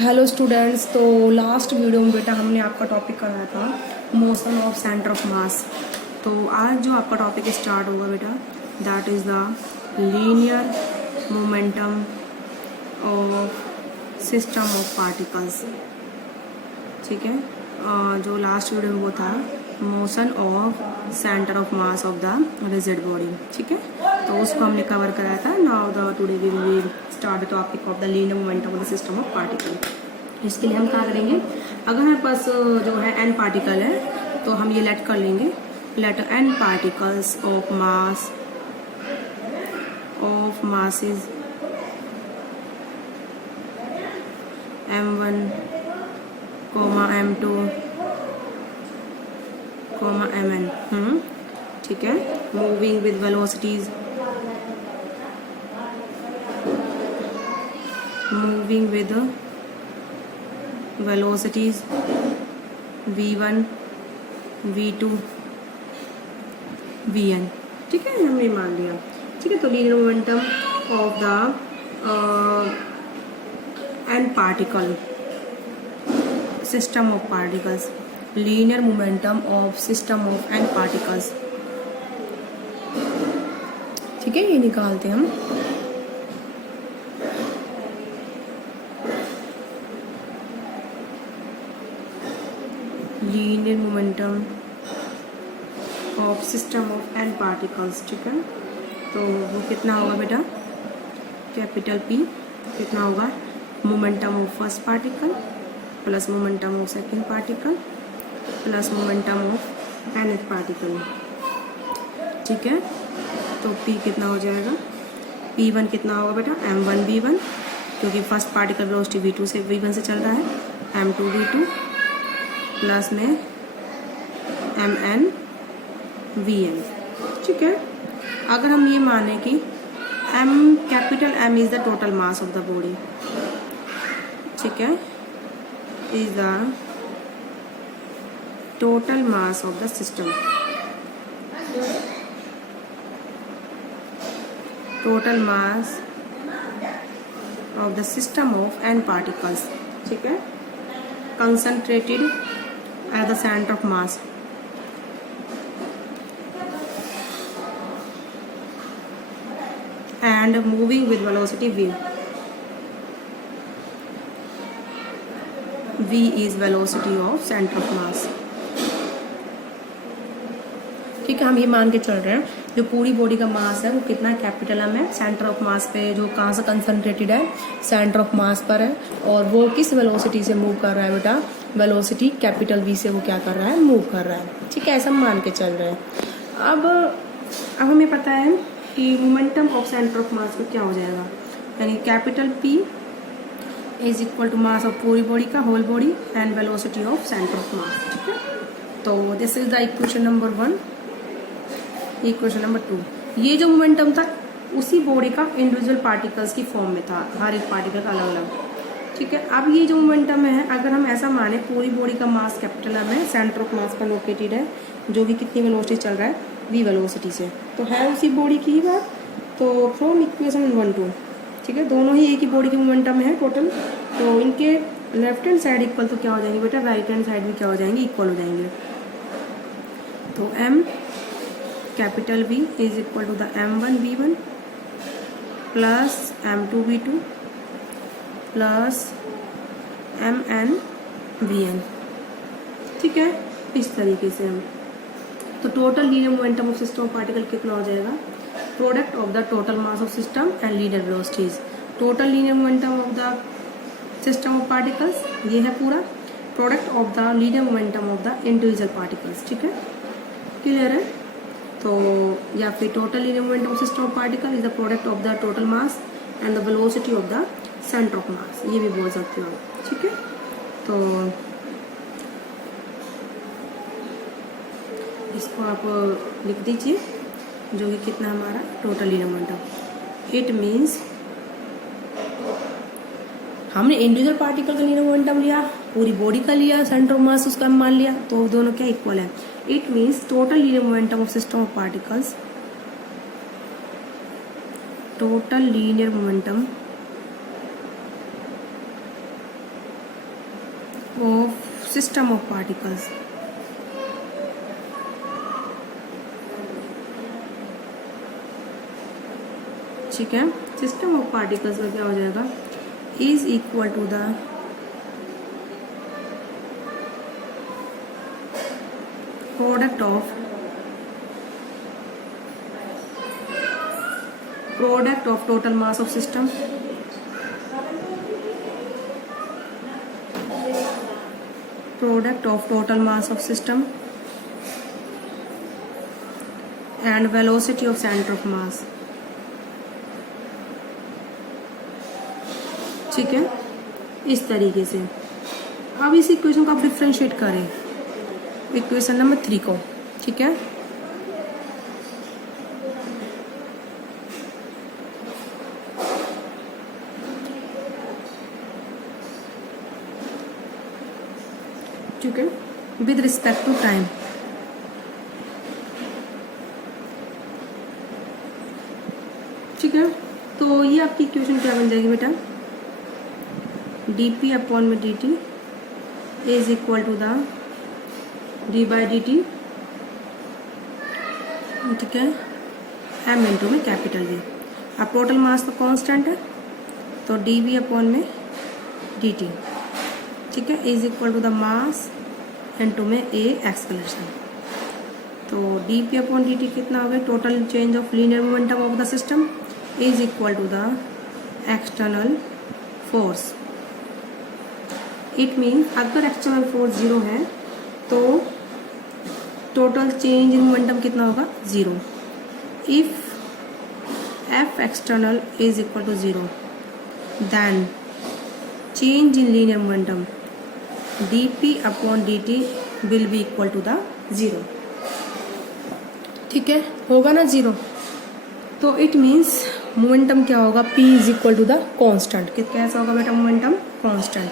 Hello students. तो last video में बेटा हमने आपका टॉपिक कराया था motion of centre of mass. तो आज जो आपका टॉपिक स्टार्ट होगा बेटा that is the linear momentum of system of particles. ठीक है, जो लास्ट वीडियो में वो था motion of centre of mass of the rigid body. ठीक है, तो उसको हमने कवर कराया था। Now the today we will start the topic of the linear momentum of the system of particle. इसके लिए हम क्या करेंगे, अगर हमारे पास जो है n पार्टिकल है तो हम ये लेट कर लेंगे, let n particles of masses m1 m2 mn। ठीक है, moving with velocities v1 v2 vn। ठीक है, हमने मान लिया। ठीक है, तो linear momentum of the n particle system of particles, linear momentum of system of n particles. ठीक है, ये निकालते हैं हम। Linear momentum of system of n particles. ठीक है, तो वो कितना होगा बेटा, कैपिटल P कितना होगा, momentum of first particle plus momentum of second particle plus momentum of nth particle. ठीक है, तो P कितना हो जाएगा, P1 कितना होगा बेटा, m1 v1, क्योंकि फर्स्ट पार्टिकल वेलोसिटी v2 से v1 से चल रहा है, m2 v2 प्लस में mn vn। ठीक है, अगर हम ये माने कि capital M is the total mass of the body. ठीक है, is the total mass of the system, total mass of the system of n particles. ठीक है, concentrated at the center of mass and moving with velocity v is velocity of center of mass। ठीक है, हम ये मान के चल रहे हैं जो पूरी बॉडी का मास है वो कितना कैपिटल M है, सेंटर ऑफ मास पे जो कहाँ से कंसंट्रेटेड है, सेंटर ऑफ मास पर है, और वो किस वेलोसिटी से मूव कर रहा है बेटा, वेलोसिटी कैपिटल V से वो क्या कर रहा है, मूव कर रहा है। ठीक है, ऐसा हम मान के चल रहे हैं। अब हमें पता है कि momentum of centre of mass को क्या हो जाएगा, यानी capital P is equal to mass of पूरी बॉडी का, whole body, and velocity of centre of mass. ठीक है, तो this is the equation number 1। Equation number 2, ये जो मोमेंटम था उसी बॉडी का इंडिविजुअल पार्टिकल्स की फॉर्म में था, हर एक पार्टिकल का अलग अलग। ठीक है, अब ये जो मोमेंटम है, अगर हम ऐसा माने पूरी बॉडी का मास कैपिटल M है, सेंटर ऑफ मास पर लोकेटेड है, जो भी कितनी वेलोसिटी चल रहा है v वेलोसिटी से, तो है उसी बॉडी की ही बात। तो फ्रॉम इक्वेशन 1 2, ठीक है, दोनों ही एक ही बॉडी की मोमेंटम है टोटल, तो इनके लेफ्ट हैंड साइड इक्वल तो क्या हो जाएंगे बेटा, राइट हैंड साइड भी क्या हो जाएंगे, इक्वल हो जाएंगे। तो M capital V is equal to the m1 v1 plus m2 v2 plus mn vn। ठीक है, इस तरीके से हम, तो total linear momentum of system of particle कितना हो जाएगा, product of the total mass of system and linear velocities. Total linear momentum of the system of particles ये है पूरा, product of the linear momentum of the individual particles. ठीक है, clear है। तो या फिर total linear momentum of system of particle is the product of the total mass and the velocity of the centre of मास, ये भी बोल सकते हो। ठीक है, तो इसको आप लिख दीजिए, जो कि कितना हमारा total linear momentum. It means हमने इंडिविजुअल पार्टिकल का लीनियर मोमेंटम लिया, पूरी बॉडी का लिया, सेंटर ऑफ मास उसका मान लिया, तो दोनों क्या इक्वल है। It means total linear momentum of system of particles, total linear momentum system of particles. ठीक है, सिस्टम ऑफ पार्टिकल्स में क्या हो जाएगा, is equal to the product of total mass of system and velocity of centre of mass. ठीक है, इस तरीके से। अब इस इक्वेशन को आप डिफ्रेंशिएट करें इक्वेशन नंबर 3 को। ठीक है, ठीक है, विद रिस्पेक्ट टू टाइम। ठीक है, तो ये आपकी इक्वेशन क्या बन जाएगी बेटा, dp अपॉन में dt is equal to the d by dt। ठीक है, m इंटू में कैपिटल V। अब टोटल मास तो कांस्टेंट है, तो dv अपॉन में dt। ठीक है, is equal to the mass into में a एक्सेलरेशन। तो dp अपॉन dt कितना हो गया, total change of linear momentum of the system is equal to the external force. It means अगर एक्सटर्नल फोर्स 0 है तो टोटल चेंज इन मोमेंटम कितना होगा, 0। If F external is equal to 0 then change in linear momentum dp upon dt will be equal to the 0। ठीक है, होगा ना 0, तो इट मीन्स मोमेंटम क्या होगा, p is equal to the constant. कैसा होगा बेटा momentum, constant.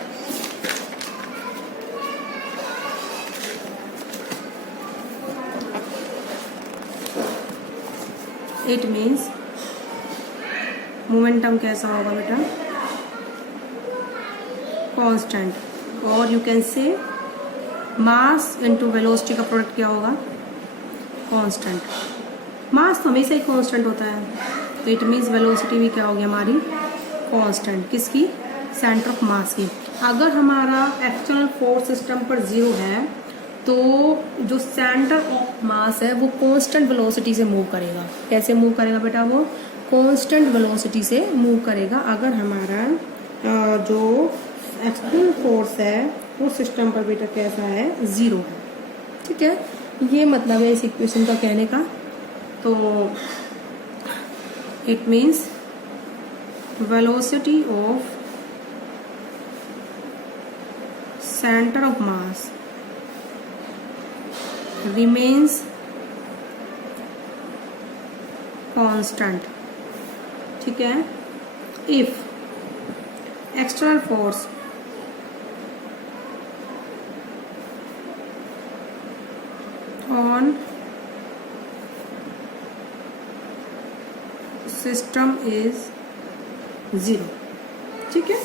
It means momentum कैसा होगा बेटा, कांस्टेंट। और you can say mass into velocity का प्रोडक्ट क्या होगा, कांस्टेंट। मास तो हमेशा ही कांस्टेंट होता है, तो इट मीन्स वेलोसिटी भी क्या होगी हमारी, कांस्टेंट। किसकी, सेंटर ऑफ मास की। अगर हमारा एक्सटर्नल फोर्स सिस्टम पर 0 है तो जो सेंटर ऑफ मास है वो कांस्टेंट वेलोसिटी से मूव करेगा। कैसे मूव करेगा बेटा, वो कांस्टेंट वेलोसिटी से मूव करेगा अगर हमारा जो एक्सटर्नल फोर्स है वो सिस्टम पर बेटा कैसा है, 0 है। ठीक है, ये मतलब है इस इक्वेशन का कहने का। तो it means velocity of centre of mass remains constant। ठीक है, if external force on system is 0। ठीक है,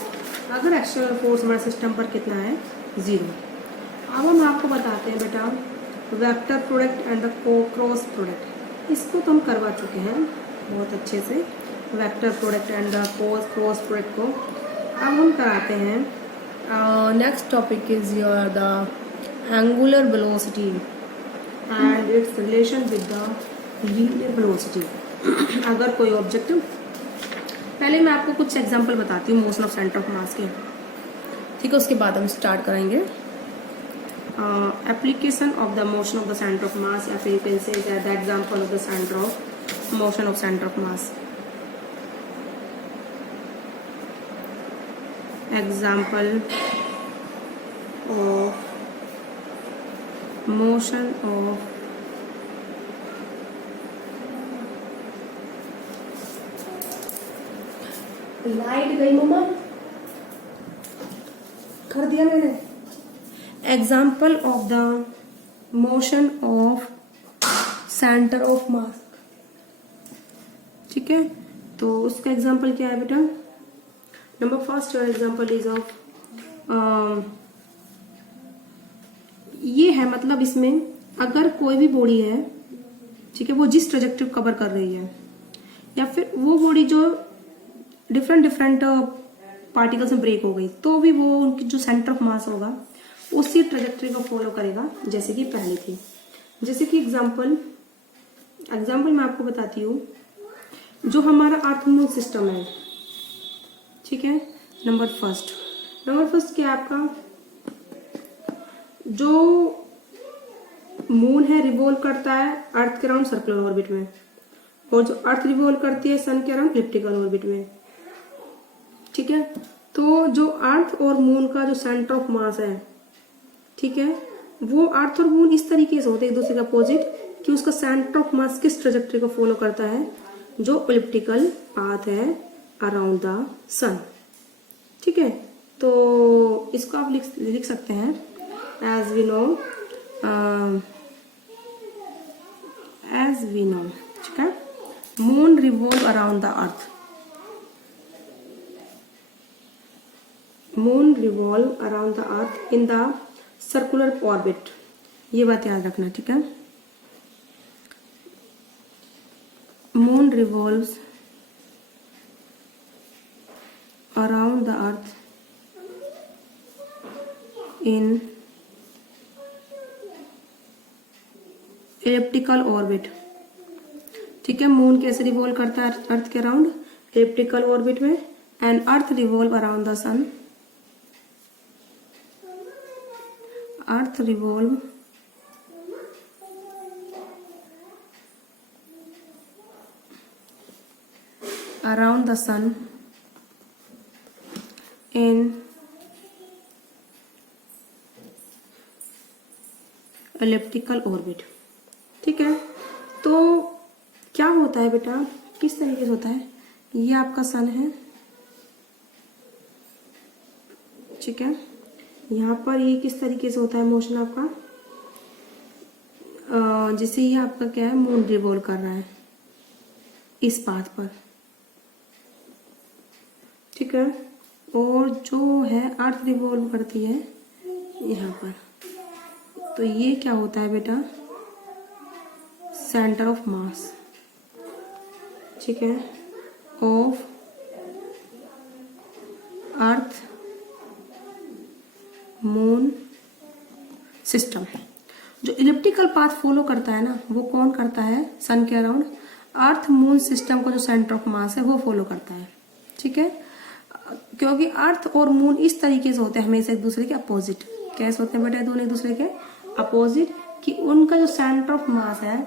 अगर एक्सटर्नल फोर्स हमारे सिस्टम पर कितना है, 0। अब हम आपको बताते हैं बेटा vector product and the cross product. इसको तो हम करवा चुके हैं बहुत अच्छे से, vector product and the cross product को। अब हम कराते हैं next topic is your the angular velocity and it's relation with the linear velocity. अगर कोई ऑब्जेक्ट, पहले मैं आपको कुछ एग्जांपल बताती हूँ मोशन ऑफ सेंटर ऑफ मास के। ठीक है, उसके बाद हम स्टार्ट करेंगे application of the motion of the center of mass, या फिर you can say that the example of the center of motion of center of mass। example of motion of light गई मम्मा, कर दिया मैंने। Example of the motion of centre of mass. ठीक है, तो उसका एग्जाम्पल क्या है बेटा, number first example is of ये है मतलब इसमें अगर कोई भी बॉडी है, ठीक है, वो जिस ट्रेजेक्टरी को कवर कर रही है, या फिर वो बॉडी जो डिफरेंट डिफरेंट पार्टिकल्स में ब्रेक हो गई, तो भी वो उनकी जो सेंटर ऑफ मास होगा उसी ट्रेजेक्टरी को फॉलो करेगा जैसे कि पहले थी। जैसे कि एग्जाम्पल मैं आपको बताती हूँ, जो हमारा अर्थ मून सिस्टम है, ठीक है, नंबर फर्स्ट क्या है आपका, जो मून है रिवॉल्व करता है अर्थ के अराउंड सर्कुलर ऑर्बिट में, और जो अर्थ रिवॉल्व करती है सन के अराउंड इलिप्टिकल ऑर्बिट में, ठीक है। तो जो अर्थ और मून का जो सेंटर ऑफ मास है, ठीक है, वो अर्थ और मून इस तरीके से होते हैं एक दूसरे के अपोजिट कि उसका सेंटर ऑफ मास किस ट्रेजेक्टरी को फॉलो करता है, जो इलिप्टिकल पाथ है अराउंड द सन, ठीक है। तो इसको आप लिख सकते हैं एज वी नो, ठीक है, moon revolve around the earth, moon revolve around the earth in the circular orbit, ये बात याद रखना, ठीक है। Moon revolves around the earth in elliptical orbit, ठीक है। मून कैसे रिवॉल्व करता है अर्थ के अराउंड, इलिप्टिकल ऑर्बिट में, and earth revolve around the sun, earth revolve around the sun in elliptical orbit, ठीक है। तो क्या होता है बेटा, किस तरीके से होता है, ये आपका सन है, ठीक है, यहाँ पर ये किस तरीके से होता है मोशन आपका, जैसे ये आपका क्या है, मून रिवॉल्व कर रहा है इस पाथ पर, ठीक है, और जो है अर्थ रिवॉल्व करती है यहाँ पर, तो ये क्या होता है बेटा, सेंटर ऑफ मास, ठीक है, ऑफ अर्थ मून सिस्टम। जो इलिप्टिकल पाथ फॉलो करता है ना, वो कौन करता है, सन के अराउंड अर्थ मून सिस्टम का जो सेंटर ऑफ मास है वो फॉलो करता है, ठीक है। क्योंकि अर्थ और मून इस तरीके से होते हैं हमेशा एक दूसरे के अपोजिट, कैसे होते हैं बेटा, दोनों एक दूसरे के अपोजिट, कि उनका जो सेंटर ऑफ मास है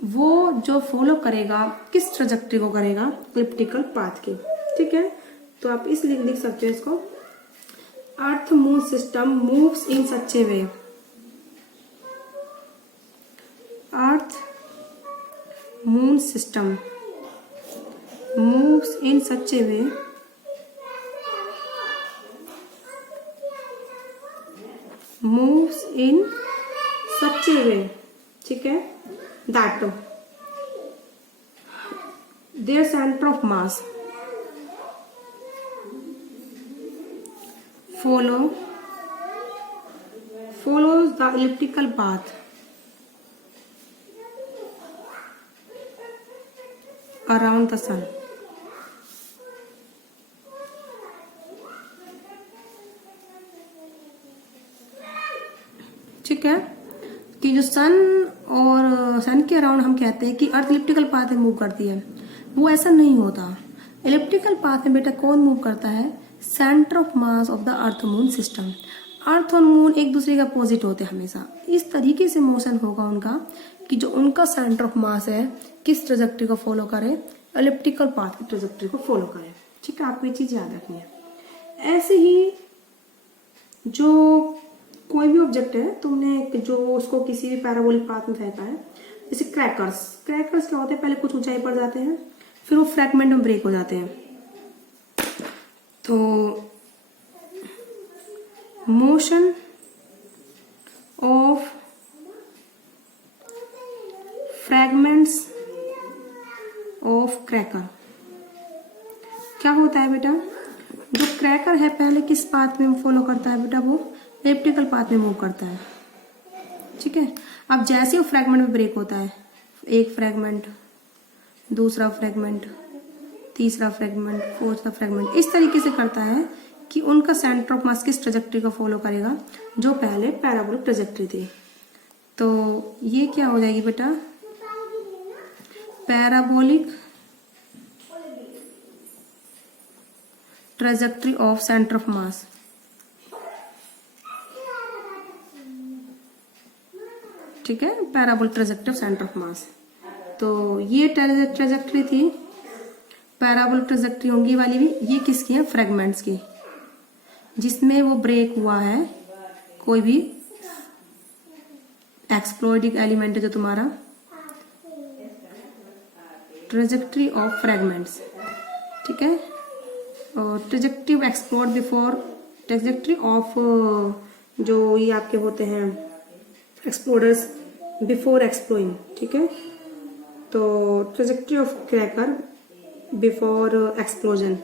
वो जो फॉलो करेगा किस ट्रेजेक्टरी को करेगा, इलिप्टिकल पाथ के, ठीक है। तो आप इसलिए लिख सकते हो इसको, अर्थ moon system moves in such A way, earth moon system moves in such a way ठीक है, that their center of mass follows the elliptical path around the sun, ठीक है। कि जो सन और सन के अराउंड हम कहते हैं कि अर्थ इलिप्टिकल पाथ में मूव करती है, वो ऐसा नहीं होता। इलिप्टिकल पाथ में बेटा कौन मूव करता है, centre of mass of the earth moon system. Earth और मून एक दूसरे के अपोजिट होते हैं हमेशा, इस तरीके से मोशन होगा उनका कि जो उनका सेंटर ऑफ मास है किस ट्रेजेक्टरी को फॉलो करे, इलिप्टिकल पाथ की ट्रेजेक्टरी को फॉलो करे, ठीक है। आपको ये चीज याद रखनी है। ऐसे ही जो कोई भी ऑब्जेक्ट है, तुमने जो उसको किसी भी पैराबोलिक पाथ में फेंका है, जैसे क्रैकर्स क्या होते हैं, पहले कुछ ऊंचाई पर जाते हैं, फिर वो फ्रैगमेंट में ब्रेक हो जाते हैं। तो motion of fragments of cracker क्या होता है बेटा, जो क्रैकर है पहले किस पाथ में फॉलो करता है बेटा, वो एलिप्टिकल पाथ में मूव करता है। ठीक है, अब जैसे वो फ्रैगमेंट में ब्रेक होता है, एक फ्रैगमेंट, दूसरा फ्रैगमेंट, तीसरा फ्रैगमेंट, फोर्थ फ्रैगमेंट, इस तरीके से करता है कि उनका सेंटर ऑफ मास किस ट्रेजेक्ट्री को फॉलो करेगा जो पहले पैराबोलिक ट्रेजेक्ट्री थी। तो ये क्या हो जाएगी बेटा, parabolic trajectory of centre of mass. ठीक है, parabolic trajectory of centre of mass. तो ये ट्रेजेक्ट्री थी पैराबोलिक ट्रेजेक्ट्री होंगी वाली भी। ये किसकी है, फ्रैगमेंट्स की, जिसमें वो ब्रेक हुआ है कोई भी एक्सप्लोडिक एलिमेंट है जो तुम्हारा, ट्रेजेक्ट्री ऑफ फ्रैगमेंट्स। ठीक है, और trajectory of explode before, trajectory of जो ये आपके होते हैं एक्सप्लोडर्स बिफोर एक्सप्लोइंग। ठीक है, तो trajectory of cracker before explosion,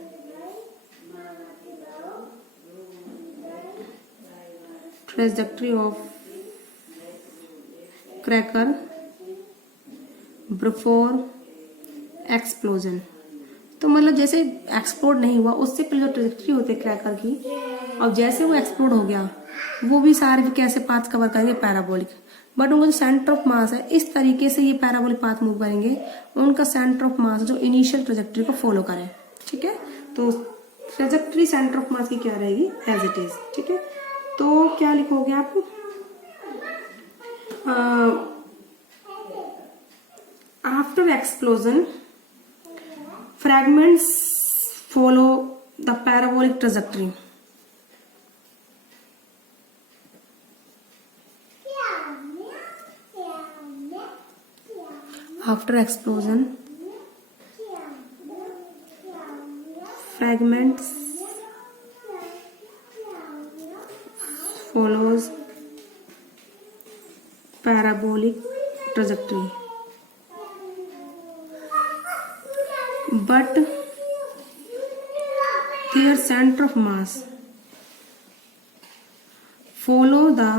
trajectory of cracker before explosion. तो मतलब जैसे एक्सप्लोड नहीं हुआ उससे पहले जो ट्रेजेक्ट्री होती है क्रैकर की, और जैसे वो एक्सप्लोड हो गया वो भी सारे भी कैसे पाथ कवर करेंगे, पैराबोलिक। बट उनका जो सेंटर ऑफ मास है इस तरीके से ये पैराबोलिक पाथ मूव करेंगे, उनका सेंटर ऑफ मास जो इनिशियल ट्रेजेक्ट्री को फॉलो करे। ठीक है, तो ट्रेजेक्ट्री सेंटर ऑफ मास की क्या रहेगी, एज इट इज। ठीक है, तो क्या लिखोगे आप, after explosion fragments follow the parabolic trajectory. After explosion, fragments follows parabolic trajectory. But their center of mass follow the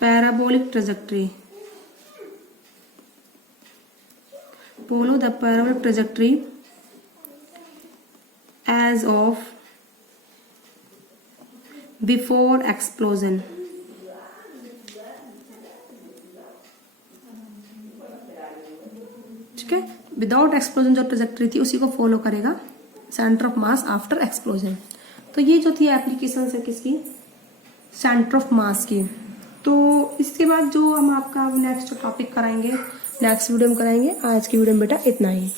parabolic trajectory. Follow the parabolic trajectory as of before explosion. ठीक है, without explosion जो trajectory थी उसी को follow करेगा centre of mass after explosion. तो ये जो थी एप्लीकेशन है किसकी, सेंटर ऑफ मास की। तो इसके बाद जो हम आपका नेक्स्ट टॉपिक कराएंगे नेक्स्ट वीडियो में कराएंगे। आज की वीडियो में बेटा इतना ही।